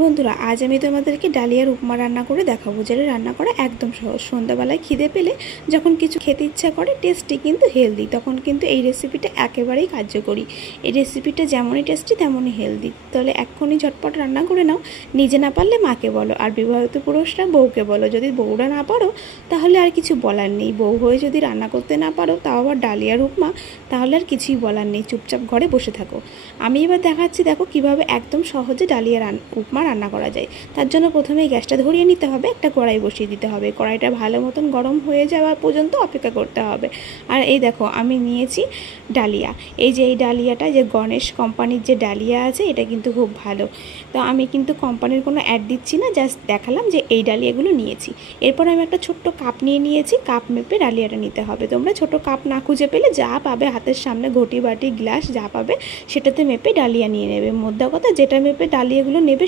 বন্ধুরা, আজ আমি তোমাদেরকে ডালিয়ার উপমা রান্না করে দেখাবো, যেটা রান্না করা একদম সহজ। সন্ধ্যাবেলায় খিদে পেলে যখন কিছু খেতে ইচ্ছা করে, টেস্টি কিন্তু হেলদি, তখন কিন্তু এই রেসিপিটা একেবারেই কার্যকরী। এই রেসিপিটা যেমনই টেস্টি তেমনই হেলদি। তাহলে এক্ষুনি ঝটপট রান্না করে নাও। নিজে না পারলে মাকে বলো, আর বিবাহিত পুরুষরা বউকে বলো। যদি বউরা না পারো তাহলে আর কিছু বলার নেই। বউ হয়ে যদি রান্না করতে না পারো, তাও আবার ডালিয়ার উপমা, তাহলে আর কিছুই বলার নেই, চুপচাপ ঘরে বসে থাকো। আমি এবার দেখাচ্ছি, দেখো কিভাবে একদম সহজে ডালিয়া উপমা রান্না করা যায়। তার জন্য প্রথমেই গ্যাসটা ধরিয়ে নিতে হবে, একটা কড়াই বসিয়ে দিতে হবে। কড়াইটা ভালো মতন গরম হয়ে যাওয়া পর্যন্ত অপেক্ষা করতে হবে। আর এই দেখো, আমি নিয়েছি ডালিয়া। এই যে এই ডালিয়াটা, যে গণেশ কোম্পানির যে ডালিয়া আছে, এটা কিন্তু খুব ভালো। তো আমি কিন্তু কোম্পানির কোনো অ্যাড দিচ্ছি না, জাস্ট দেখালাম যে এই ডালিয়াগুলো নিয়েছি। এরপর আমি একটা ছোট্ট কাপ নিয়ে নিয়েছি। কাপ মেপে ডালিয়াটা নিতে হবে। তোমরা ছোট কাপ না খুঁজে পেলে যা পাবে হাতের সামনে, ঘটি বাটি গ্লাস যা পাবে সেটাতে মেপে ডালিয়া নিয়ে নেবে। মোদ্দা কথা, যেটা মেপে ডালিয়াগুলো নেবে